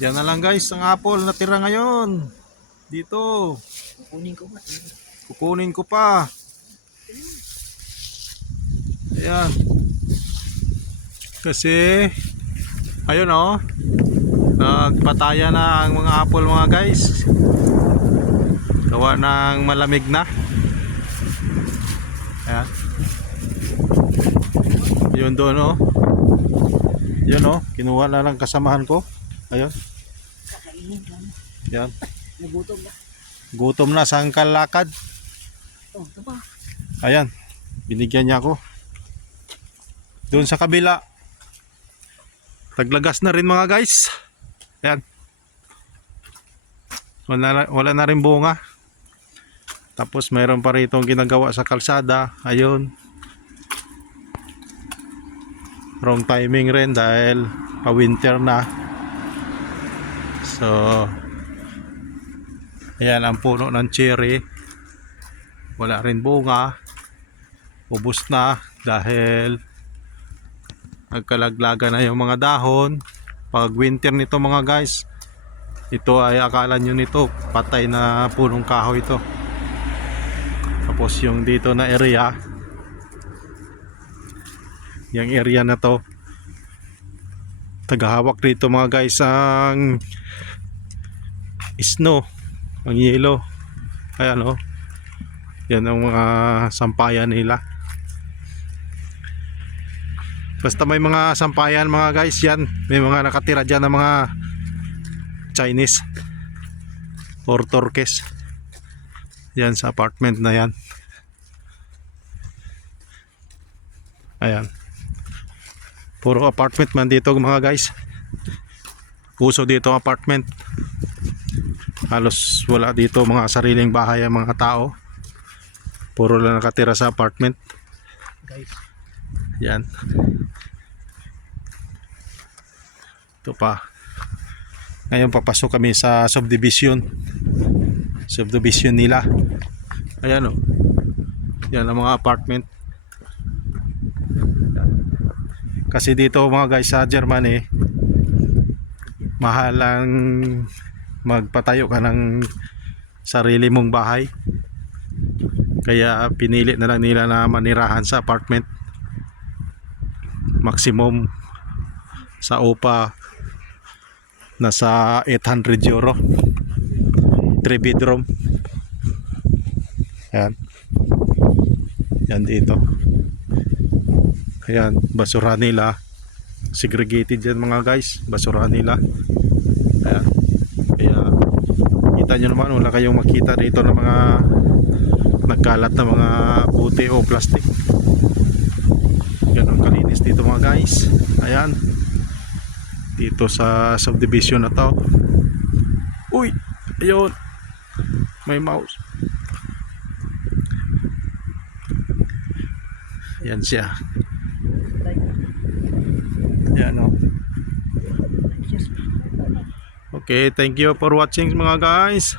Yan na lang guys, ang apple na tira ngayon. Dito. Kukunin ko pa. Ayan. Kasi ayun oh. Nagpataya na ang mga apple mga guys. Gawa ng malamig na. Ayan. Yun doon oh. Yun oh, kinuha na lang kasamahan ko. Ayun. Yan. Nagutom na. Gutom na sa kalakad. Oh, ito pa. Ayan. Binigyan niya ako. Doon sa kabila. Taglagas na rin mga guys. Ayan. Wala na rin bunga. Tapos mayroon pa rito ginagawa sa kalsada. Ayun. Wrong timing rin dahil pa-winter na. So ayan ang puno ng cherry. Wala rin bunga. Ubos na dahil nagkalaglaga na yung mga dahon. Pag winter nito mga guys, ito ay akala nyo nito patay na punong kahoy ito. Tapos yung dito na area, yung area na to, tagahawak dito mga guys ang snow, ang yelo. Ayan o, yan ang mga sampayan nila. Basta may mga sampayan mga guys, yan may mga nakatira dyan ng mga Chinese or Turkish. Yan sa apartment na yan. Ayan, puro apartment man dito mga guys. Puso dito ang apartment. Halos wala dito mga sariling bahay ang mga tao. Puro lang nakatira sa apartment Guys. yan. Ito pa. Ngayon papasok kami sa subdivision nila. Ayan o. Yan ang mga apartment. Kasi dito mga guys sa Germany, mahal ang magpatayo ka ng sarili mong bahay. Kaya pinili na lang nila na manirahan sa apartment. Maximum sa upa nasa 800 euro 3 bedroom. Yan. Yan dito. Ayan, basura nila segregated yan mga guys, basura nila. Ayan. Kaya kita nyo naman, wala kayong makita dito ng mga nagkalat na mga puti o plastic. Ganun kalinis dito mga guys. Ayan, dito sa subdivision na to. Uy, ayun, may mouse. Yan siya. Yan o. Okay, thank you for watching mga guys.